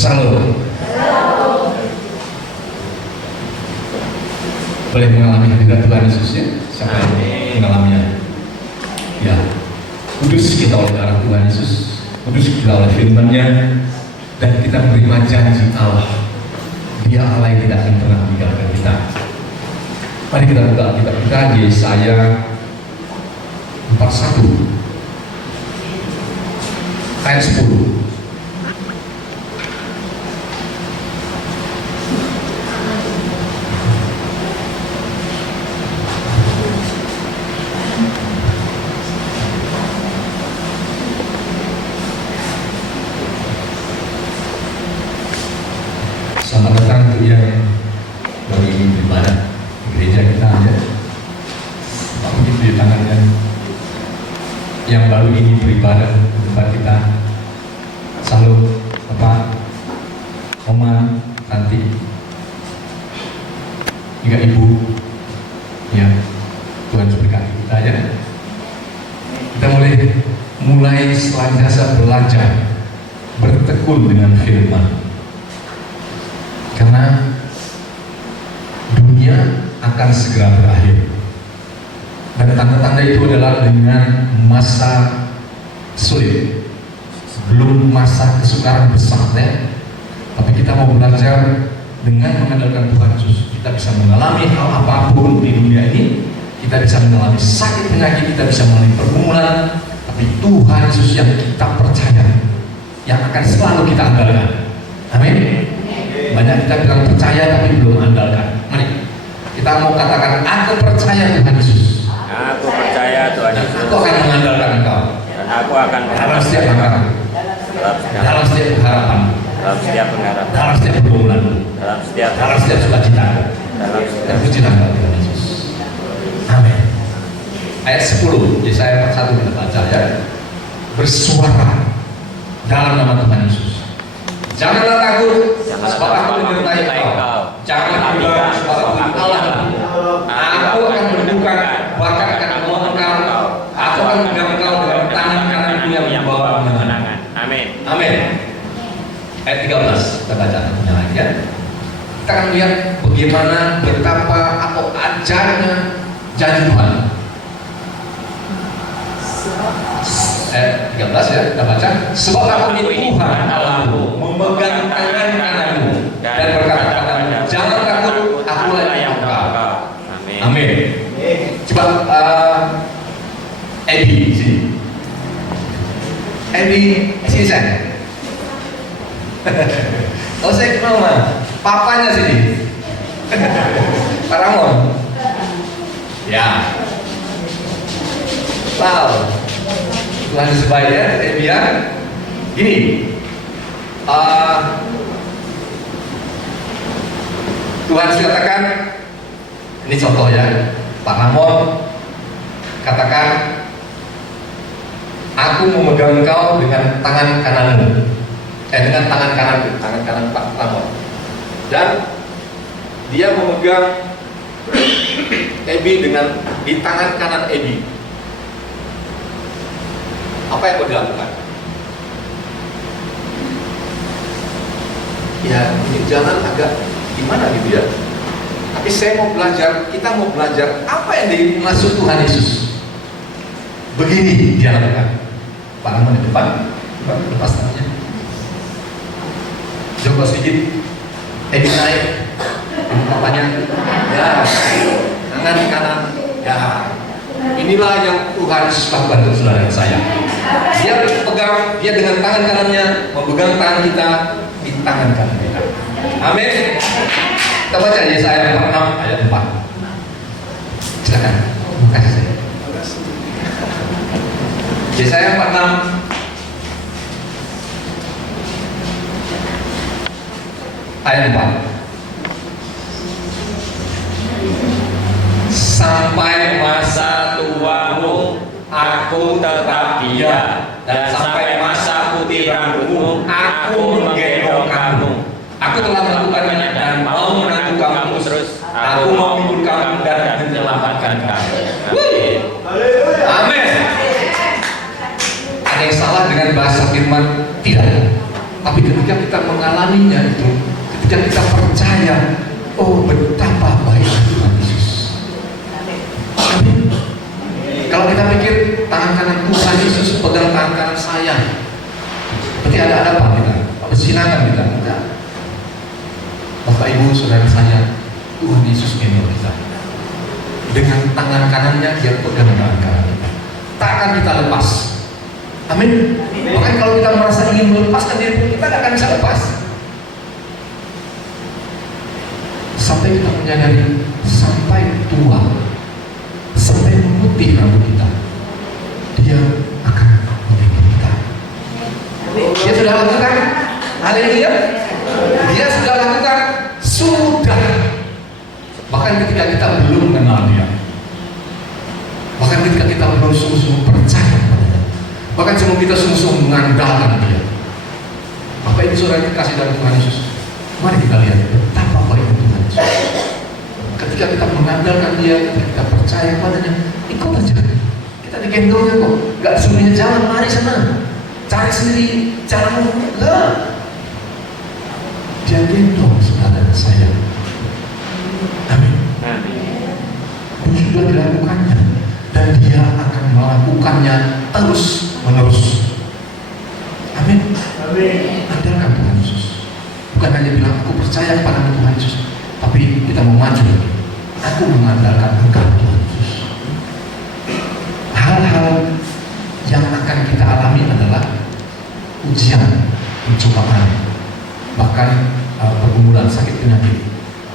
Salam. Boleh mengalami hadirat Tuhan Yesus ya? Siapa yang mengalaminya? Ya, kudus kita oleh darah Tuhan Yesus, kudus kita oleh firman-Nya, dan kita menerima janji Allah. Dia Allah yang tidak akan pernah meninggalkan kita. Mari kita buka Alkitab kita, Yesaya 41 ayat 10. Selamat datang untuk yang baru ini beribadah di gereja kita ya. Pak begitu di tangannya. Yang baru ini beribadah di tempat kita. Salam Bapak, Oma, Tanti, juga Ibu. Ya, Tuhan berkati kita ya. Kita mulai selanjutnya belajar bertekun dengan firman. Karena dunia akan segera berakhir, dan tanda-tanda itu adalah dengan masa sulit, belum masa kesukaran besarnya. Tapi kita mau belajar dengan mengandalkan Tuhan Yesus. Kita bisa mengalami hal apapun di dunia ini, kita bisa mengalami sakit penyakit, kita bisa mengalami pergumulan, tapi Tuhan Yesus yang kita percaya, yang akan selalu kita andalkan. Amin. Banyak kita bilang percaya tapi belum andalkan. Mari kita mau katakan, aku percaya Tuhan Yesus. Aku percaya Tuhan Yesus. Aku akan mengandalkan Engkau. Dan aku akan dalam setiap harapan, dalam setiap harapan, dalam setiap pergumulan, dalam setiap sukacita, dalam setiap puji nama Tuhan Yesus. Amin. Ayat 10 Yesaya 41 kita baca ya. Bersuara dalam nama Tuhan Yesus. Janganlah takut, sebab aku menyertai engkau. Jangan juga, sebab aku Allah. Aku akan mendudukan, bahkan akan menolong engkau. Aku akan memegang engkau dengan tangan kananku yang membawa kemenangan. Amin. Amin. Ayat 13 kita baca lagi ya. Kita akan lihat bagaimana, betapa atau ajarnya janji Tuhan. Ayat 13 ya, kita baca. Sebab aku ini Tuhan Allahmu, memegang tangan kananmu dan berkata kepadamu, jangan takut, akulah yang engkau. Amin. Coba Ebi sini. Ebi sini saya. Oh saya kenal mah, papanya sini. Pak Ramon. Ya. Wow. Tuhan supaya dia gini, Tuhan katakan, ini contoh ya, Pak Ramon katakan, aku memegang engkau dengan tangan kananmu, dengan tangan kanan Pak Ramon, dan dia memegang Ebi dengan di tangan kanan Ebi. Apa yang mau dilakukan? Ya, mungkin jalan agak gimana gitu ya. Tapi saya mau belajar, kita mau belajar apa yang dimaksud Tuhan Yesus. Begini dia lakukan. Pak Ramon di depan, lepas tangannya. Coba sedikit. Naik. Papanya. Ya, tangan kanan. Ya. Inilah yang Tuhan Yesus lakukan untuk saudara saya. Dia pegang, dia dengan tangan kanannya memegang tangan kita di tangan kanan kita. Amin. Kita baca Yesaya 46 ayat 4. Silakan. Makasih saya. Yesaya 46 ayat 4. Sampai masa tuamu aku tetap dia, dan sampai masa putih rambutmu aku menggendong kamu. Aku telah melakukannya dan mau menantu kamu terus. Aku mau memikul kamu dan menyelamatkan kamu. Amin. Ada yang salah dengan bahasa firman? Tidak. Tapi ketika kita mengalaminya itu, ketika kita percaya, oh betapa baiknya Tuhan Yesus. Amin. Kalau kita pikir tangan kanan Tuhan Yesus pegang tangan kanan saya, berarti ada apa kita? Bersilangan kita? Enggak. Bapak Ibu saudara saya, Tuhan Yesus gendong kita. Dengan tangan kanannya dia pegang tangan kanan kita. Tak akan kita lepas. Amin. Makanya kalau kita merasa ingin melepaskan diri kita, tidak akan bisa lepas. Sampai kita menyadari, sampai tua, sampai memutih rambut kita, dia akan membimbing kita. Dia sudah lakukan, haleluya. Dia sudah lakukan, sudah. Bahkan ketika kita belum mengenal dia, bahkan ketika kita belum sungguh-sungguh percaya padanya, bahkan sebelum kita sungguh-sungguh mengandalkan dia. Bapak Ibu saudara dikasih dalam Tuhan Yesus, mari kita lihat betapa baiknya Tuhan Yesus. Ketika kita mengandalkan dia, ketika kita percaya padanya, ikut aja. Kita digendongnya kok, gak disuruhnya jalan, mari sana, cari sendiri jalanmu. Enggak. Dia gendong saudara saya. Amin. Dia sudah dilakukannya, dan dia akan melakukannya terus menerus. Amin. Andalkan Tuhan Yesus. Bukan hanya bilang aku percaya kepada Tuhan Yesus, tapi kita mau maju lagi. Aku mengandalkan Engkau Tuhan Yesus. Hal-hal yang akan kita alami adalah ujian, pencobaan, bahkan pergumulan, sakit penyakit.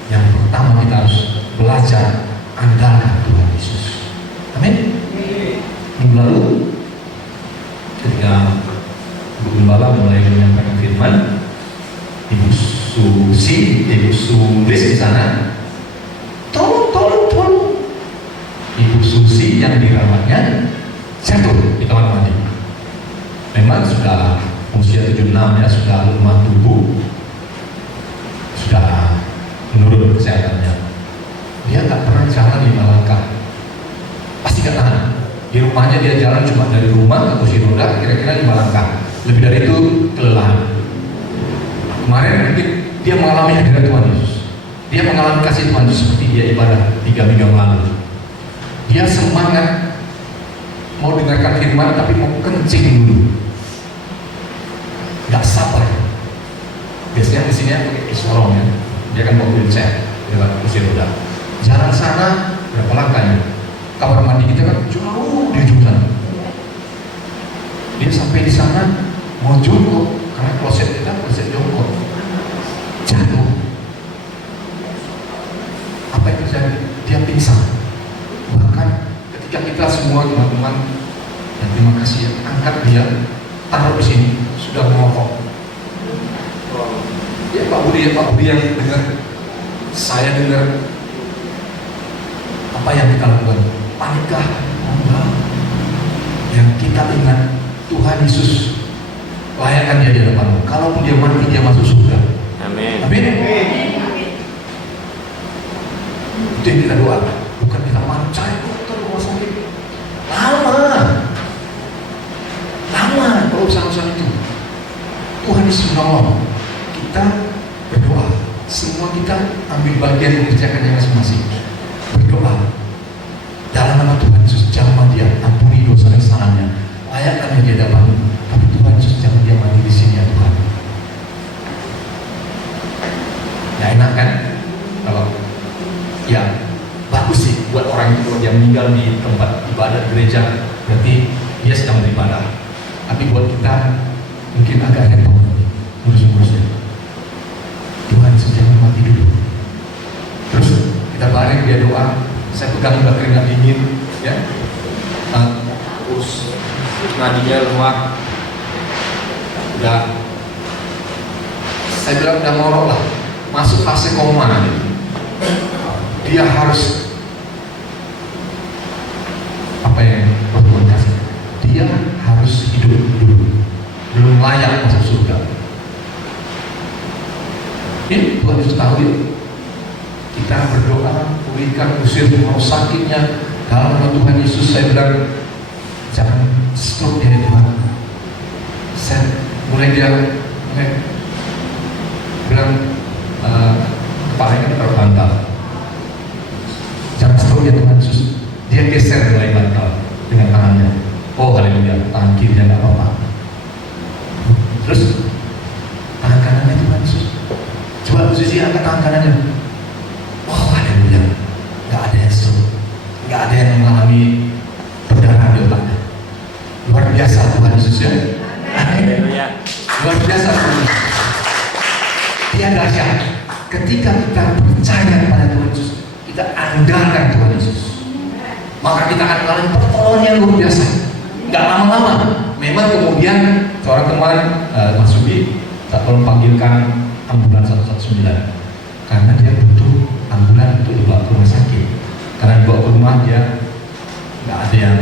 Yang pertama kita harus belajar andalkan Tuhan Yesus. Amin. Minggu lalu ketika Bu Gembala mulai menyampaikan firman, Ibu Sulis di sana, tolong. Ibu Susi yang dirawatnya jatuh di kamar mandi. Memang sudah usia 76 ya, sudah lemah tubuh, sudah menurun kesehatannya. Dia tak pernah jalan 5 langkah, pasti gak tahan. Di rumahnya dia jalan cuma dari rumah ke kursi roda kira-kira 5 langkah. Lebih dari itu kelelahan. Kemarin mungkin dia mengalami hadirat Tuhan Yesus. Dia mengalami kasih Tuhan Yesus seperti dia ibadah 3 minggu yang lalu. Dia semangat mau dengarkan firman tapi mau kencing dulu. Gak sabar. Biasanya di sini pakai sorong ya. Dia kan bawa wheelchair lewat kursi roda. Jalan sana berapa langkahnya? Kamar mandi kita kan jauh di ujung sana. Dia sampai di sana mau jongkok karena kloset kita kloset jongkok. Jatuh. Apa yang terjadi? Dia pingsan. Bahkan ketika kita semua teman-teman, dan terima kasih ya, angkat dia, taruh di sini, sudah merokok. Ya Pak Budi yang dengar, saya dengar apa yang kita lakukan. Panikah? Enggak. Yang kita ingat Tuhan Yesus layakkan dia di hadapanmu. Kalaupun dia mati, dia masuk surga. Amin. Amin. Itu yang kita doa. Bukan kita cari dokter rumah sakit. Lama kalau usaha-usaha itu. Tuhan Yesus menolong. Kita berdoa. Semua kita ambil bagian mengerjakannya masing-masing. Berdoa. Dalam nama Tuhan Yesus, jamah dia, ampuni dosa dan kesalahannya. Layakkan dia di hadapanmu. Tapi Tuhan Yesus, jangan dia mati di sini ya Tuhan. Ya enak kan? Kalau ya bagus sih buat orang itu yang meninggal di tempat ibadah gereja, berarti dia sedang beribadah. Tapi buat kita mungkin agak repot ngurus-ngurusnya. Tuhan Yesus, jangan mati dulu. Terus kita bareng dia doa. Saya pegang udah keringat dingin, ya. Terus nadinya lemah. Udah, saya bilang udah ngorok lah, masuk fase koma nanti. Dia harus apa yang Tuhan kasih? Dia harus hidup dulu, belum layak masuk surga. Ini Tuhan Yesus tahu ya. Kita berdoa, pulihkan, usir roh sakitnya dalam nama Tuhan Yesus. Saya bilang jangan stroke dia Tuhan. Saya mulai dia Bilang kepalanya terbantal. Jangan tahu ya Tuhan Yesus. Dia geser mulai bantal dengan tangannya. Oh haleluya, tangan kirinya nggak apa-apa. Terus tangan kanannya Tuhan Yesus. Coba posisi angkat tangan kanannya. Oh haleluya, nggak ada yang stroke, nggak ada yang mengalami perdarahan di otaknya. Luar biasa Tuhan Yesus ya. Haleluya. Luar biasa Tuhan Yesus. Dia dahsyat. Ketika kita percaya kepada Tuhan Yesus, kita andalkan Tuhan Yesus, maka kita akan mengalami pertolongan yang luar biasa. Nggak lama-lama. Memang kemudian seorang teman Mas Subi tak perlu panggilkan ambulan 119 karena dia butuh ambulan untuk dibawa ke rumah sakit. Karena dibawa ke rumah dia nggak ada yang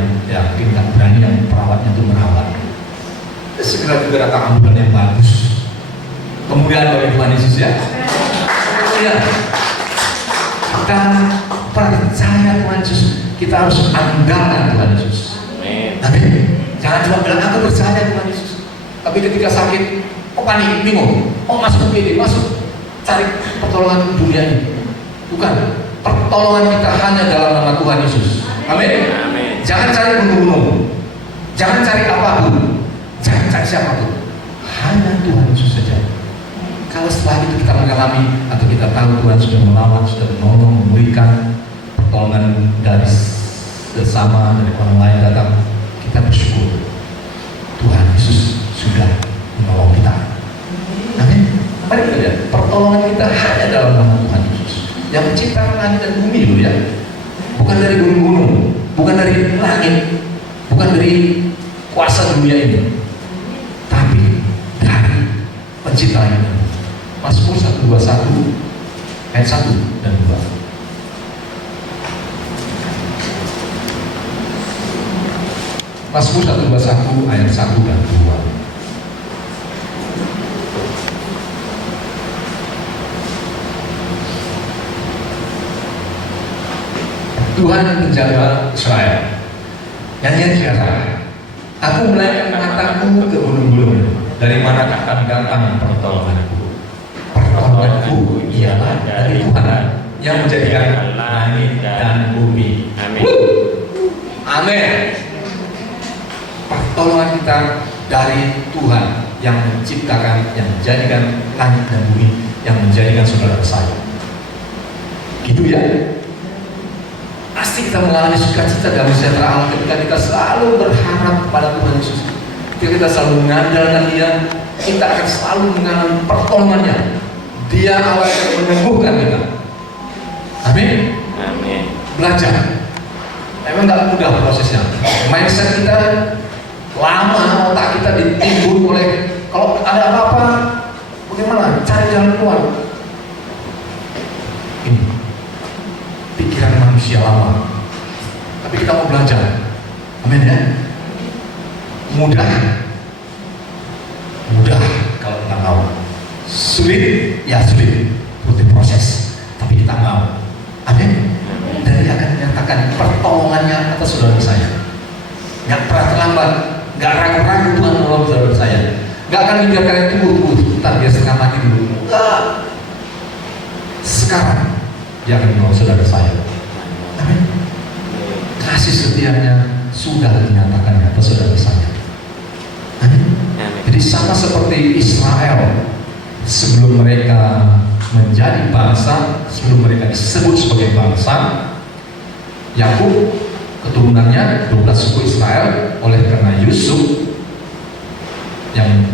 mungkin nggak berani yang perawatnya untuk merawat. Segera juga datang ambulan yang bagus. Kemudian bagi Tuhan Yesus ya. Ya. Kita percaya Tuhan Yesus, kita harus andalkan Tuhan Yesus. Amin. Jangan cuma bilang aku percaya Tuhan Yesus, tapi ketika sakit, oh panik, bingung, oh masuk begini, masuk cari pertolongan dunia ini. Bukan, pertolongan kita hanya dalam nama Tuhan Yesus. Amin. Jangan cari gunung-gunung, jangan cari apapun, jangan cari siapapun, hanya Tuhan Yesus saja. Kalau setelah itu kita mengalami atau kita tahu Tuhan sudah melawat, sudah menolong, memberikan pertolongan dari sesama, dari orang lain datang, kita bersyukur Tuhan Yesus sudah menolong kita. Amin. Mari kita lihat pertolongan kita hanya dalam nama Tuhan Yesus yang menciptakan langit dan bumi dulu ya. Bukan dari gunung-gunung, bukan dari langit, bukan dari kuasa dunia ini, tapi dari pencipta langit dan bumi. Mazmur 121 ayat 1 dan 2. Mazmur 121 ayat 1 dan 2. Tuhan menjaga Israel. Nyanyian siapa? Aku melayangkan mataku ke gunung-gunung. Dari mana akan datang pertolonganku? Pertolonganku ialah dari Tuhan yang menjadikan langit dan bumi. Amin. Amin. Pertolongan kita dari Tuhan yang menciptakan, yang menjadikan langit dan bumi, yang menjadikan saudara saya. Gitu ya. Pasti kita mengalami sukacita dan sejahtera Allah ketika kita selalu berharap kepada Tuhan Yesus. Ketika kita selalu mengandalkan Dia, kita akan selalu mengalami pertolongannya. Dia Allah yang menyembuhkan kita. Amin. Amin. Belajar. Memang nggak mudah prosesnya. Mindset kita lama, otak kita ditimbun oleh kalau ada apa-apa, bagaimana cari jalan keluar. Ini pikiran manusia lama. Tapi kita mau belajar. Amin ya. Mudah kalau kita mau. Sulit, ya sulit, butuh proses. Tapi kita mau. Amin. Dan Dia akan menyatakan pertolongannya atas saudara saya. Nggak pernah terlambat, nggak ragu-ragu Tuhan menolong saudara saya. Nggak akan membiarkan yang tunggu, ntar dia setengah mati dulu. Enggak. Sekarang Dia akan menolong saudara saya. Amin. Kasih setianya sudah dinyatakan atas saudara saya. Amin. Jadi sama seperti Israel sebelum mereka menjadi bangsa, sebelum mereka disebut sebagai bangsa, Yakub keturunannya 12 suku Israel oleh karena Yusuf yang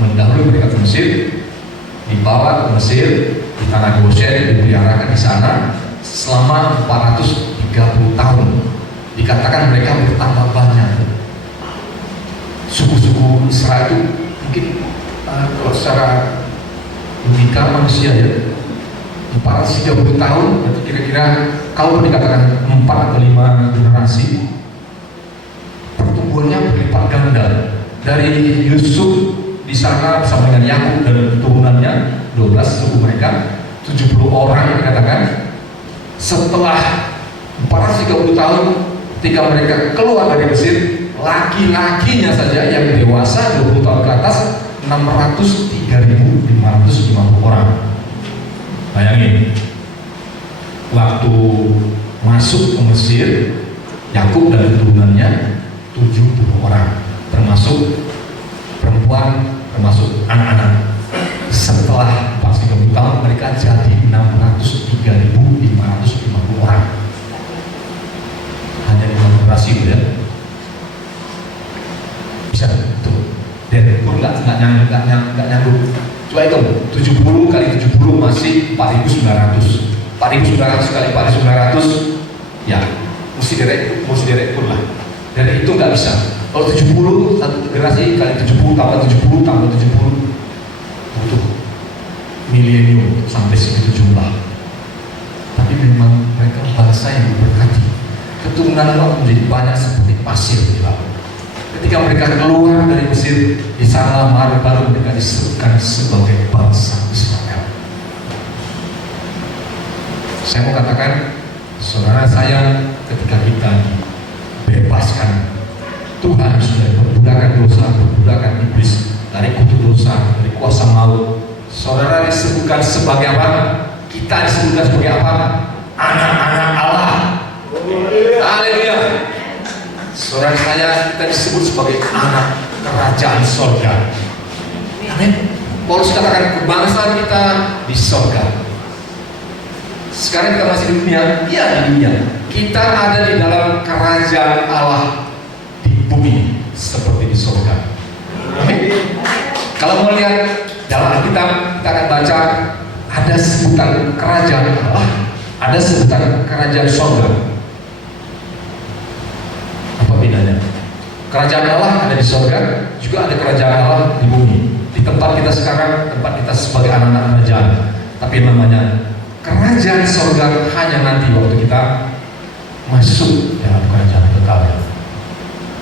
mendahului mereka ke Mesir, dibawa ke Mesir, di tanah Goshen, dipeliharakan di sana selama 430 tahun. Dikatakan mereka bertambah banyak. Suku-suku Israel itu mungkin kalau secara logika manusia ya 430 tahun, berarti kira-kira kalau dikatakan 4 atau 5 generasi, pertumbuhannya berlipat ganda. Dari Yusuf di sana bersama dengan Yakub dan keturunannya 12 suku mereka, 70 orang dikatakan. Setelah 430 tahun ketika mereka keluar dari Mesir, laki-lakinya saja yang dewasa 20 tahun ke atas 603.550 orang. Bayangin, waktu masuk ke Mesir, Yakub dan keturunannya 70 orang, termasuk perempuan, termasuk anak-anak. Setelah 40 tahun mereka jadi 603.550 orang. Hanya 5 generasi ya. Bisa tuh. Dan pun nggak nyambung. Coba hitung, 70 kali 70 masih 4.900. 4.900 kali 4.900, ya mesti direk pun lah. Dan itu nggak bisa. Kalau 70 satu generasi kali 70 tambah 70 tambah 70 butuh milenium sampai segitu jumlah. Tapi memang mereka bangsa yang diberkati. Keturunan Allah menjadi banyak seperti pasir di laut. Ketika mereka keluar dari Mesir, di sana baru mereka disebutkan sebagai bangsa Israel. Saya mau katakan, saudara saya, ketika kita dibebaskan, Tuhan sudah memudahkan dosa, memudahkan iblis dari kutuk dosa, dari kuasa maut. Saudara disebutkan sebagai apa? Kita disebutkan sebagai apa? Anak-anak Allah. Haleluya. Saudara saya, kita disebut sebagai anak kerajaan sorga. Amin. Paulus katakan kebangsaan kita di sorga. Sekarang kita masih di dunia, iya di dunia. Kita ada di dalam kerajaan Allah di bumi seperti di sorga. Amin. Kalau mau lihat dalam Alkitab, kita akan baca ada sebutan kerajaan Allah, ada sebutan kerajaan sorga. Apa bedanya? Kerajaan Allah ada di sorga, juga ada kerajaan Allah di bumi. Di tempat kita sekarang, tempat kita sebagai anak-anak kerajaan. Tapi namanya kerajaan sorga hanya nanti waktu kita masuk dalam kerajaan kekal.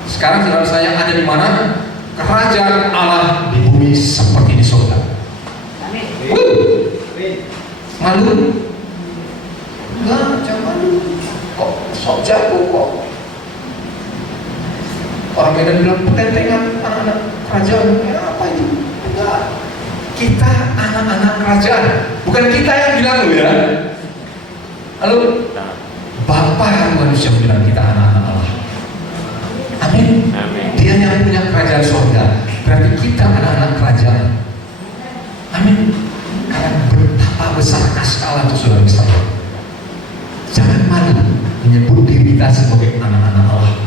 Sekarang saudara saya ada di mana? Kerajaan Allah di bumi seperti di sorga. Malu? Enggak, jangan malu. Kok sok jago kok? Orang Medan bilang pertentangan anak-anak kerajaan. Apa itu? Enggak. Kita anak-anak kerajaan. Bukan kita yang bilang loh ya. Lalu Bapa manusia bilang kita anak-anak Allah. Amin. Dia yang punya kerajaan surga. Berarti kita anak-anak kerajaan. Amin. Karena betapa besar kasih Allah untuk saudara saya. Jangan malu menyebut diri kita sebagai anak-anak Allah.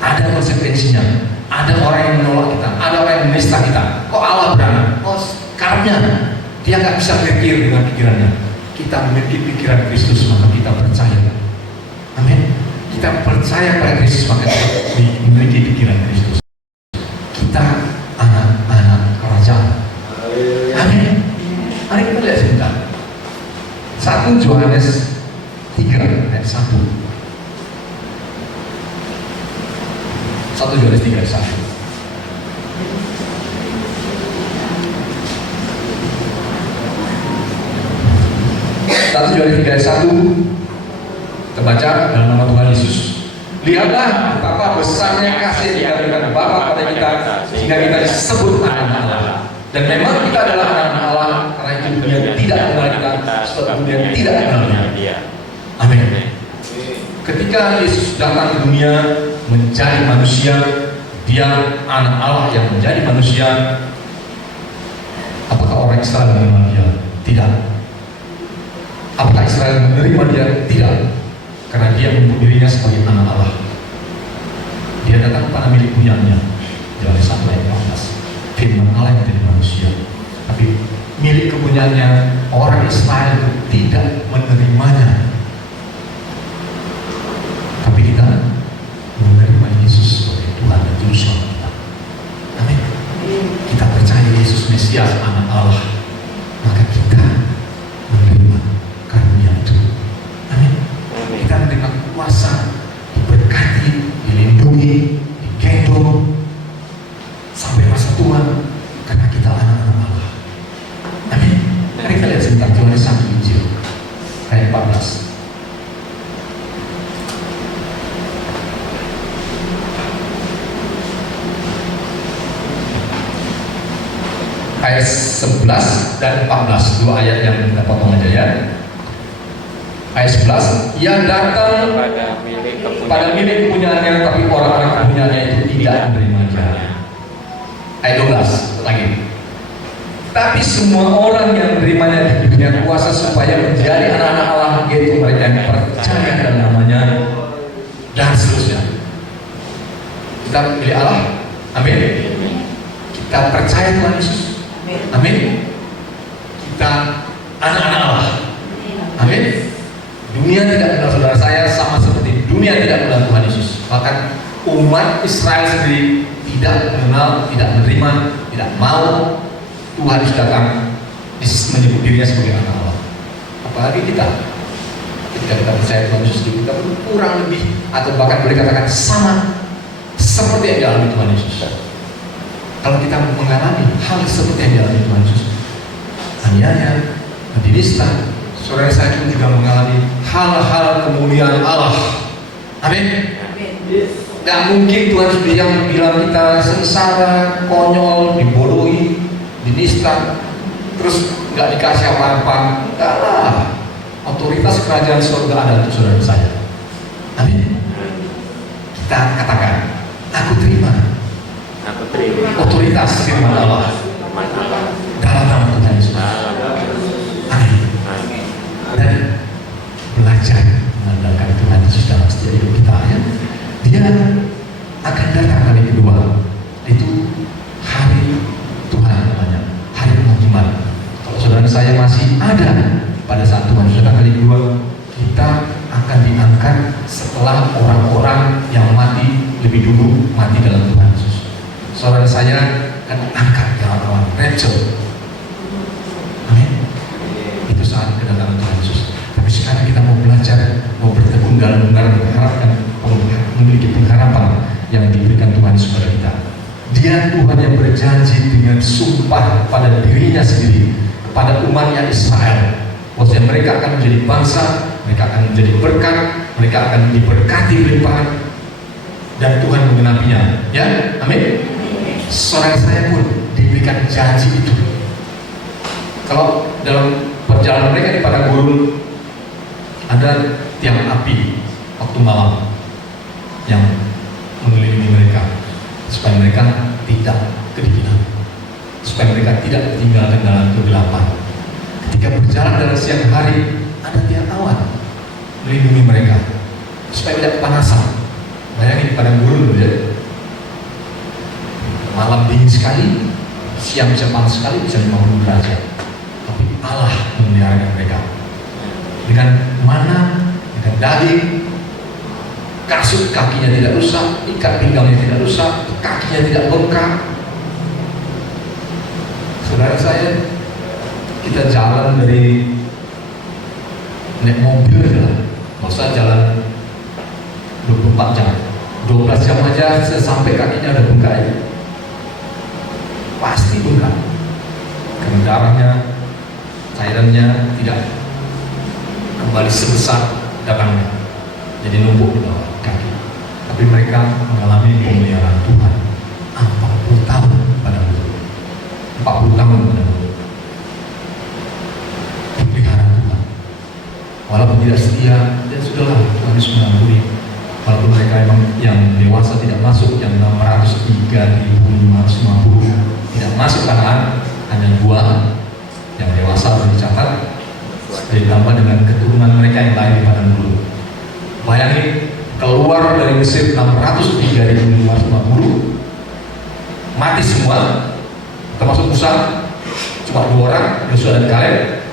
Ada konsekuensinya. Ada orang yang menolak kita. Ada orang yang menista kita. Kok Allah beranak? Oh, karena dia nggak bisa berpikir dengan pikirannya. Kita memiliki pikiran Kristus, maka kita percaya. Amin. Kita percaya pada Kristus, maka kita memiliki pikiran Kristus. Kita anak-anak kerajaan. Amin. Mari kita lihat sebentar. 1 Yohanes 3 ayat 1. 1 Yohanes 3 ayat 1. Satu Yohanes 3 ayat 1 kita baca dalam nama Tuhan Yesus. Lihatlah betapa besarnya kasih yang diberikan Bapa pada kita sehingga kita disebut anak-anak Allah. Dan memang kita adalah anak-anak Allah karena itu dunia tidak mengenal kita, sebab dunia tidak mengenal Dia. Amin. Ketika Yesus datang ke dunia menjadi manusia, Dia anak Allah yang menjadi manusia. Apakah orang Israel mengenal Dia? Tidak. Apakah Israel menerima Dia? Tidak. Karena Dia menyebut dirinya sebagai anak Allah. Dia datang kepada milik punyanya. Yohanes 1 ayat 14. Firman Allah yang menjadi manusia. Tapi milik kepunyaannya orang Israel itu tidak menerimanya. Tapi kita menerima Yesus sebagai Tuhan dan Juru Selamat kita. Amin. Kita percaya Yesus Mesias anak Allah. Maka kita menerima karunia itu. Amin. Kita menerima kuasa, diberkati, dilindungi, digendong sampai masa tua karena kita anak-anak Allah. Amin. Mari kita lihat sebentar Yohanes 1 Injil ayat 14. ayat 11 dan 14, dua ayat yang kita potong aja ya. Ayat 11, ia datang pada milik kepunyaannya, tapi orang-orang kepunyaannya itu tidak menerimanya. Ayat 12 lagi. Tapi semua orang yang menerimanya diberikan kuasa supaya menjadi anak-anak Allah, yaitu mereka yang percaya dalam namanya, dan seterusnya. Kita pilih Allah, amin. Kita percaya Tuhan Yesus, amin. Kita anak-anak Allah, amin. Dunia tidak kenal saudara saya, sama seperti dunia tidak kenal Tuhan Yesus. Bahkan umat Israel sendiri tidak mengenal, tidak menerima, tidak mau Tuhan Yesus datang menyebut dirinya sebagai anak Allah. Apalagi kita, ketika kita percaya Tuhan Yesus, kita pun kurang lebih atau bahkan boleh katakan sama seperti yang dialami Tuhan Yesus. Kalau kita mengalami hal seperti yang dialami Tuhan Yesus, aniaya, menista, saudara saya pun juga mengalami hal-hal kemuliaan Allah. Amin. Gak mungkin Tuhan sendiri yang bilang kita sengsara, konyol, dibodohi, dinista, terus gak dikasih apa-apa. Enggak lah. Otoritas kerajaan surga ada untuk saudara saya. Amin. Kita katakan, aku terima otoritas firman Allah dalam nama Tuhan Yesus. Amin. Dan belajar mengandalkan Tuhan Yesus dalam setiap hidup kita ya. Dia akan datang kali kedua, itu hari Tuhan namanya, hari penghakiman. Kalau saudara saya masih ada pada saat Tuhan datang kali kedua, kita akan diangkat setelah orang-orang yang mati lebih dulu mati dalam Tuhan Yesus. Saudara saya akan diangkat dalam awan rapture. Amin. Itu saat kedatangan Tuhan Yesus. Tapi sekarang kita mau belajar, mau bertekun dalam mengharapkan, memiliki pengharapan yang diberikan Tuhan Yesus kepada kita. Dia Tuhan yang berjanji dengan sumpah pada dirinya sendiri, kepada umatnya Israel, bahwa mereka akan menjadi bangsa, mereka akan menjadi berkat, mereka akan diberkati berlimpahan, dan Tuhan menggenapinya. Ya, amin. Saudara saya pun diberikan janji itu. Kalau dalam perjalanan mereka di padang gurun, ada tiang api waktu malam yang mengelilingi mereka, supaya mereka tidak kedinginan, supaya mereka tidak ditinggalkan dalam kegelapan. Ketika berjalan dalam siang hari, ada tiang awan melindungi mereka, supaya tidak kepanasan. Bayangin padang gurun ya, malam dingin sekali, siang bisa panas sekali, bisa 50 derajat. Tapi Allah memelihara mereka dengan mana, dengan daging, kasut kakinya tidak rusak, ikat pinggangnya tidak rusak, kakinya tidak bengkak. Saudara saya, kita jalan dari naik mobil aja, nggak usah jalan 24 jam, 12 jam aja sampai kakinya udah bengkak ya. Pasti bengkak, karena darahnya, cairannya tidak kembali sebesar datangnya, jadi numpuk di bawah kaki. Tapi mereka mengalami pemeliharaan Tuhan 40 tahun pada waktu 40 tahun pada waktu pemeliharaan Tuhan. Walaupun tidak setia, ya sudahlah, Tuhan Yesus mengampuni. Walaupun mereka memang yang dewasa tidak masuk, yang 603.550 tidak masuk Kanaan, hanya 2 yang dewasa dicatat, ditambah dengan keturunan mereka yang lain di padang gurun. Bayangin, keluar dari Mesir 603.550, mati semua, termasuk Musa, cuma 2 orang, Yosua dan Kaleb.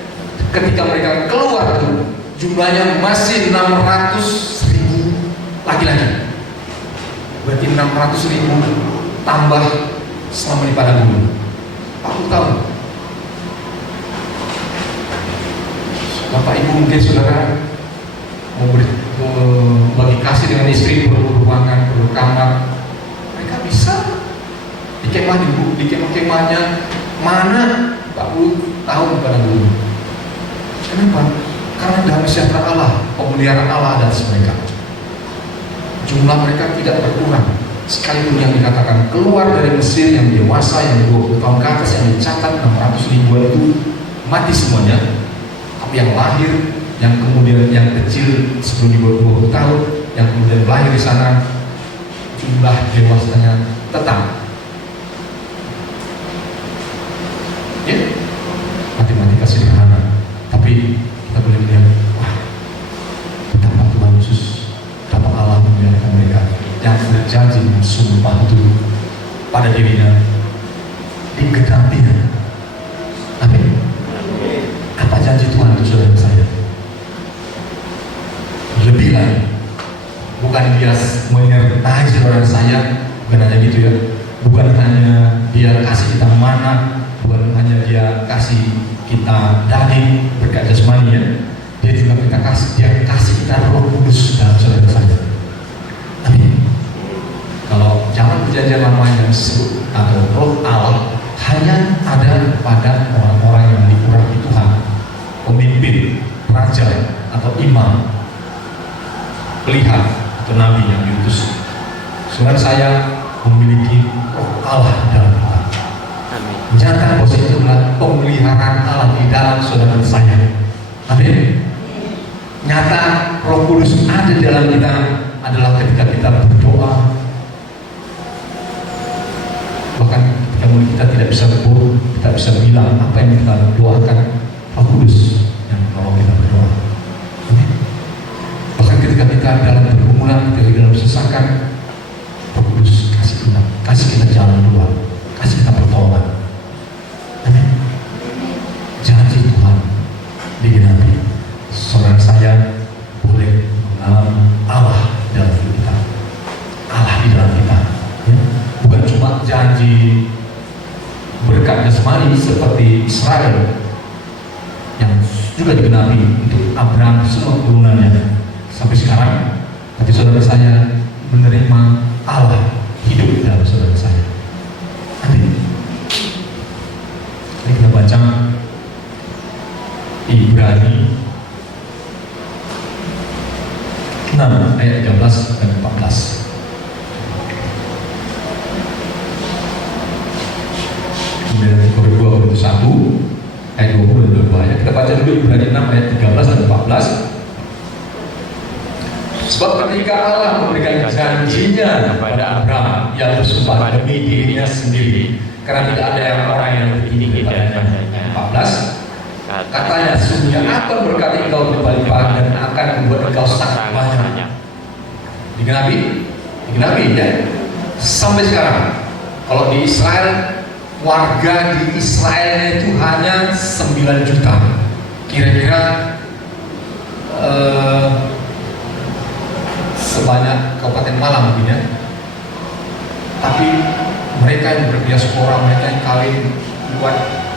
Ketika mereka keluar, jumlahnya masih 600.000 laki-laki. Berarti 600.000 tambah selama di padang gurun 40 tahun. Bapak Ibu mungkin saudara mau bagi kasih dengan istri, perlu ruangan, perlu kamar, mereka bisa di kemah-kemahnya mana 40 tahun pada dulu. Kenapa? Karena damai sejahtera Allah, pemeliharaan Allah atas mereka. Jumlah mereka tidak berkurang, Sekalipun yang dikatakan keluar dari Mesir yang dewasa, yang 20 tahun ke atas, yang dicatat 600 ribuan itu mati semuanya. Tapi yang lahir, yang kemudian yang kecil sebelum di bawah 20 tahun, yang kemudian lahir di sana, jumlah dewasanya tetap. Ya, matematika sederhana. Tapi kita boleh melihat, wah, betapa Tuhan Yesus, betapa Allah memuliakan mereka yang berjanji dengan sumpah itu pada dirinya digenapinya. Amin. Apa janji Tuhan untuk saudara saya? Lebih lagi, bukan dia menyertai saudara saya, bukan hanya gitu ya, bukan hanya dia kasih kita mana, bukan hanya dia kasih kita daging berkat jasmani ya, dia juga dia kasih kita Roh Kudus dalam saudara saya. Amin. Kalau zaman perjanjian lama yang disebut atau Roh Allah hanya ada pada orang-orang yang diurapi Tuhan, pemimpin, raja atau imam, pelihara atau nabi yang diutus. Saudara saya memiliki Roh Allah dalam kita. Nyata bahwa itu adalah pemeliharaan Allah di dalam saudara saya. Amin. Nyata Roh Kudus ada di dalam kita adalah ketika kita berdoa. Bahkan ketika kita tidak bisa berburu, kita bisa bilang apa yang kita doakan, Roh Kudus yang menolong kita berdoa. Amin. Bahkan ketika kita dalam pergumulan, ketika dalam kesesakan, Roh Kudus kasih kita jalan keluar, kasih kita pertolongan. Amin. Janji Tuhan digenapi. Saudara saya boleh mengalami Allah dalam hidup kita, Allah di dalam kita. Ya. Bukan cuma janji berkat jasmani seperti Israel yang juga digenapi untuk Abraham semua keturunannya sampai sekarang, tapi saudara saya menerima Allah hidup dalam saudara saya. Amin. Ini kita baca Ibrani 6 ayat 13 dan 14. Kemudian Korintus 1 ayat 20 dan 22 ya. Kita baca dulu Ibrani 6 ayat 13 dan 14. Sebab ketika Allah memberikan janjinya kepada Abraham, ia bersumpah demi dirinya sendiri, karena tidak ada yang orang yang lebih daripadanya. 14. Katanya, sesungguhnya akan berkati engkau berlimpah dan akan membuat engkau sangat banyak. Digenapi ya. Sampai sekarang, kalau di Israel, warga di Israel itu hanya 9 juta. Kira-kira sebanyak Kabupaten Malang mungkin ya. Tapi mereka yang berdiaspora, mereka yang kawin buat,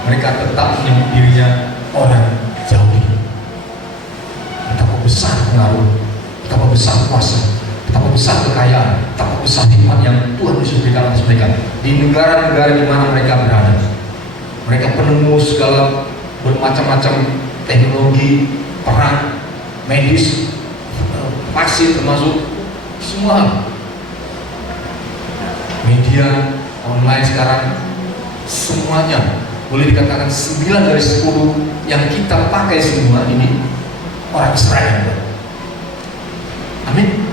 mereka tetap menyebut dirinya orang Yahudi. Betapa besar pengaruh, betapa besar kuasa, betapa besar kekayaan, betapa besar hikmat yang Tuhan Yesus berikan atas mereka di negara-negara di mana mereka berada. Mereka penemu segala bermacam-macam teknologi, perang, medis, vaksin termasuk semua hal. Media online sekarang semuanya boleh dikatakan 9 dari 10 yang kita pakai semua ini orang Israel. Amin.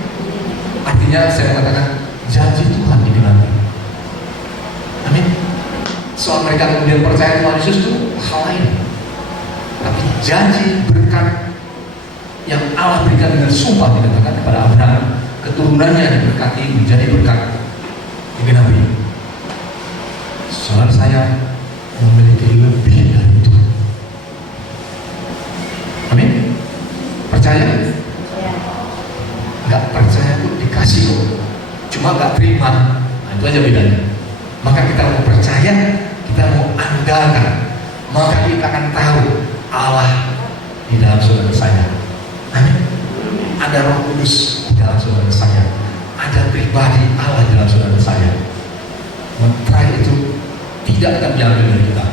Artinya saya mengatakan janji Tuhan digenapi. Amin. Soal mereka kemudian percaya Tuhan Yesus itu hal lain. Tapi janji berkat yang Allah berikan dengan sumpah dikatakan kepada Abraham, keturunannya diberkati menjadi berkat, digenapi. Saudara saya memiliki lebih dari itu. Amin. Percaya? Nggak percaya pun dikasih kok. Cuma nggak terima. Nah, itu aja bedanya. Maka kita mau percaya, kita mau andalkan, maka kita akan tahu Allah di dalam saudara saya. Amin. Ada Roh Kudus di dalam saudara saya. Ada pribadi Allah di dalam saudara saya. Mantra itu tidak akan diambil dari kita,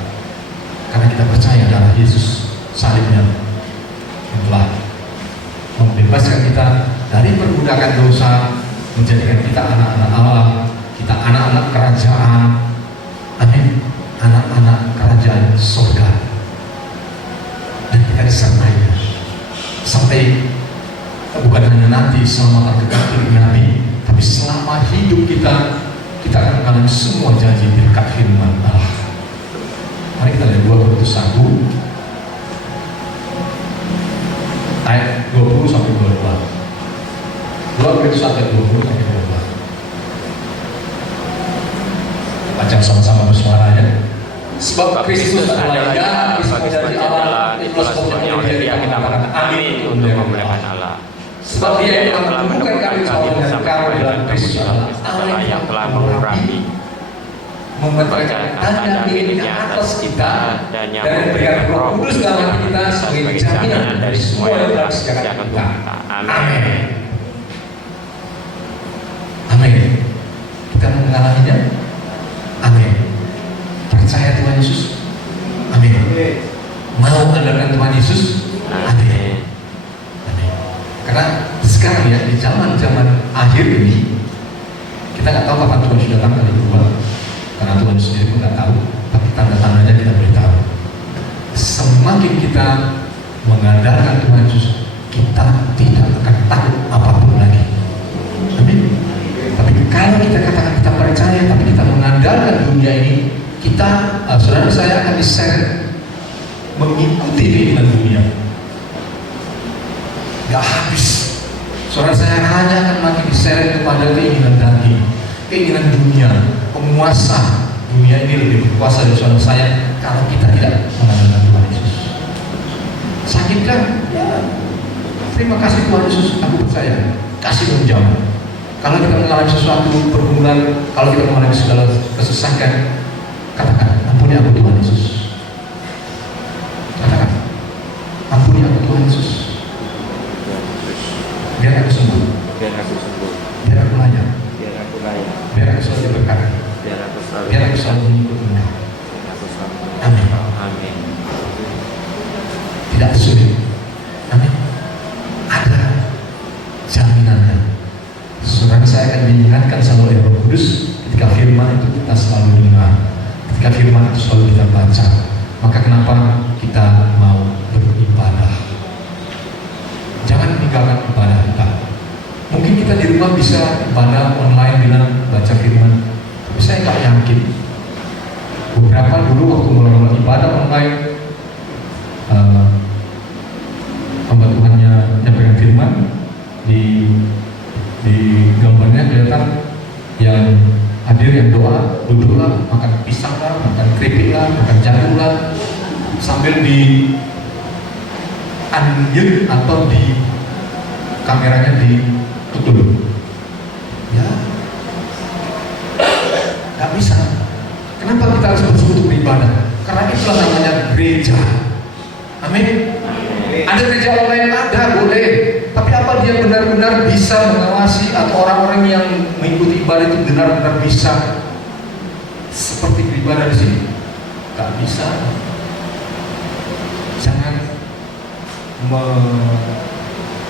karena kita percaya darah Yesus salibnya yang telah membebaskan kita dari perbudakan dosa, menjadikan kita anak-anak Allah, Kita anak-anak kerajaan. Amin. Anak-anak kerajaan surga. Dan kita disertainya. Sampai bukan hanya nanti selama terdekat Nabi, tapi selama hidup kita akan mengalami semua janji berkat firman Allah. Mari kita lihat 2 Korintus 1 ayat 20 sampai 22. 2 Korintus 1 ayat 20 sampai 22. Baca sama-sama bersuaranya. Sebab Kristus adalah ya, Kristus dari Allah, itulah sebabnya oleh Dia kita mengatakan amin untuk memuliakan Allah. Sebab Dia yang telah menemukan kami bersama dalam Kristus Allah yang telah mengurapi mempercayakan tanda miliknya atas kita dan yang memberikan Roh Kudus dalam hati kita sebagai jaminan dari semua yang telah disediakan Tuhan kita. Amin. Amin. Kita mengalaminya. Amin. Percaya Tuhan Yesus. Amin. Mau mengandalkan Tuhan Yesus. Amin. Amin. Karena sekarang ya di zaman-zaman akhir ini kita nggak tahu kapan Tuhan sudah datang kali kedua. Karena Tuhan sendiri pun nggak tahu, tapi tanda-tandanya kita beritahu. Semakin kita mengandalkan Tuhan Yesus, kita tidak akan takut apapun lagi. Amin. Tapi kalau kita katakan kita percaya, tapi kita mengandalkan dunia ini, kita, saudara saya akan diseret mengikuti keinginan dunia. Gak habis. Saudara saya hanya akan makin diseret kepada keinginan daging, keinginan dunia. Penguasa dunia ini lebih berkuasa dari saudara saya kalau kita tidak mengandalkan Tuhan Yesus. Sakit kan? Ya. Terima kasih Tuhan Yesus, aku percaya. Kasih menjawab. Kalau kita mengalami sesuatu pergumulan, kalau kita mengalami segala kesesakan, katakan, ampuni aku Tuhan Yesus. Katakan, ampuni aku Tuhan Yesus. Biar aku sembuh. Biar aku sembuh. Biar aku layak. Biar aku layak. Biar aku selalu berkat. Biar aku selalu. Biar aku selalu mengikut Engkau. Biar aku selalu. Amin. Amin. Tidak sulit. Amin. Ada jaminannya. Saudara saya akan diingatkan sama oleh Roh Kudus ketika firman itu kita selalu dengar, ketika firman itu selalu kita baca. Maka kenapa kita mau beribadah? Jangan meninggalkan ibadah kita. Mungkin kita di rumah bisa ibadah online dengan baca firman, tapi saya nggak yakin. Beberapa dulu waktu melakukan ibadah online, hamba Tuhannya menyampaikan firman di gambarnya kelihatan yang hadir yang doa, duduklah, makan pisang lah, makan keripik lah, makan jagung lah, sambil di unmute atau di kameranya ditutup. Ya, nggak bisa. Kenapa kita harus bersekutu beribadah? Karena itulah namanya gereja. Amin. Ada gereja online, ada, boleh. Tapi apa dia benar-benar bisa mengawasi atau orang-orang yang mengikuti ibadah itu benar-benar bisa seperti beribadah di sini? Gak bisa. Jangan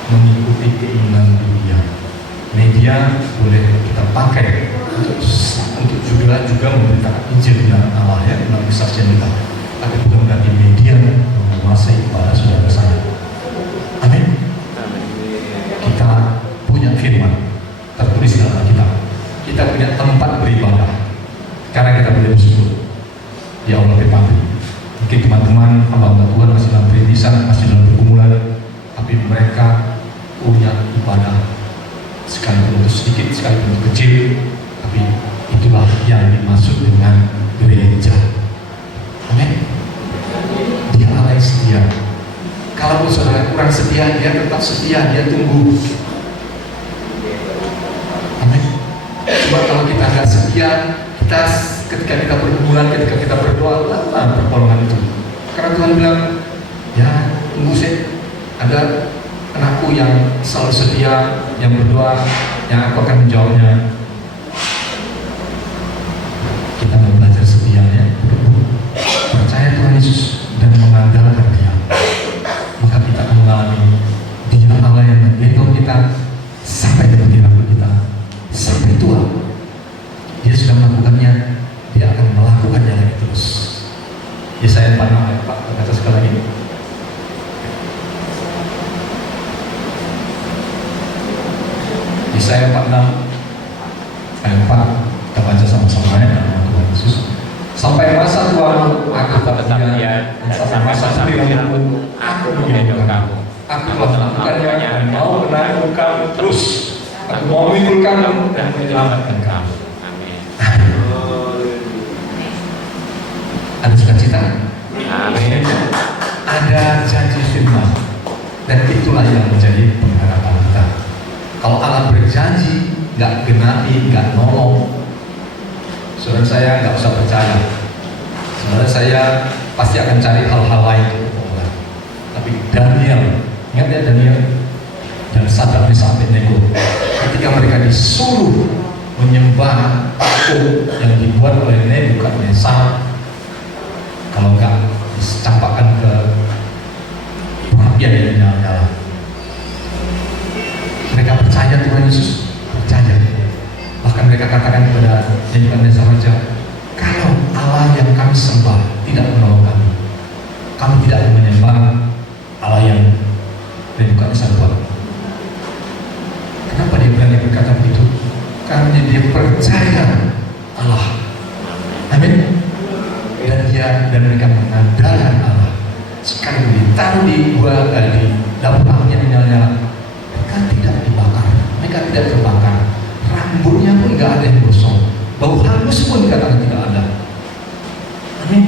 mengikuti keinginan dunia. Media boleh kita pakai untuk juga memberitakan Injil dengan Allah ya, melalui kesaksian kita. Tapi bukan berarti media menguasai ibadah saudara saya. Amin. Kita punya firman tertulis dalam Alkitab. Kita punya tempat beribadah. Karena kita boleh bersyukur. Ya Allah berkati. Mungkin teman-teman hamba Tuhan masih dalam perintisan, masih dalam pergumulan, tapi mereka punya ibadah sekalipun itu sedikit, sekalipun itu kecil, tapi itulah yang dimaksud dengan gereja. Amin. Dia Allah yang setia. Kalau saudara kurang setia, dia tetap setia, dia tunggu. Amin. Cuma kalau kita nggak setia, kita ketika kita berbulan, ketika kita berdoa, lama pertolongan itu. Karena Tuhan bilang, ya tunggu sih, ada anakku yang selalu setia, yang berdoa, yang aku akan menjawabnya. Kita mau belajar setianya, percaya Tuhan Yesus dan mengandalkan Dia. Maka kita akan mengalami Dia Allah yang menggendong kita sampai ke penghirapan kita sampai tua. ayat Pak, baca sekali lagi. Yesaya 46 ayat 4, kita baca sama-sama ya, nama Tuhan Yesus. Sampai masa tuamu aku tetap dia, dan sampai masa sulitmu pun aku menyayang kamu. Aku telah melakukannya dan mau menanggung kamu terus. Aku mau memikul kamu dan menyelamatkan kamu. Amin. Ada sukacita? Amin. Ada janji firman, dan itulah yang menjadi pengharapan kita. Kalau Allah berjanji, nggak genapi, nggak nolong, saudara saya nggak usah percaya. Saudara saya pasti akan cari hal-hal lain. Tapi Daniel, ingat ya Daniel dan Sadrak Mesach Abednego, ketika mereka disuruh menyembah patung yang dibuat oleh Nebukadnezar, kalau nggak dicampakkan ke pengabdian yang menyala-nyala, mereka percaya Tuhan Yesus, percaya. Bahkan mereka katakan kepada Nebukadnezar Raja, kalau Allah yang kami sembah tidak menolong kami, kami tidak menyembah Allah yang Nebukadnezar buat. Kenapa dia berani berkata begitu? Karena dia percaya Allah. Amin. Dan mereka mengandalkan Allah. Sekarang ditaruh di dapur api yang menyala-nyala, mereka tidak dibakar, mereka tidak terbakar. Rambutnya pun nggak ada yang gosong, bau hangus pun dikatakan tidak ada. Amin.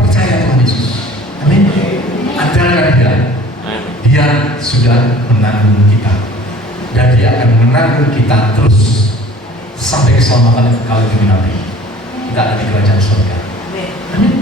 Percaya Tuhan Yesus. Amin. Andalkan dia. Dia sudah menanggung kita, dan dia akan menanggung kita terus sampai keselamatan kekal demi nanti. Kita ada di kerajaan surga. Amin.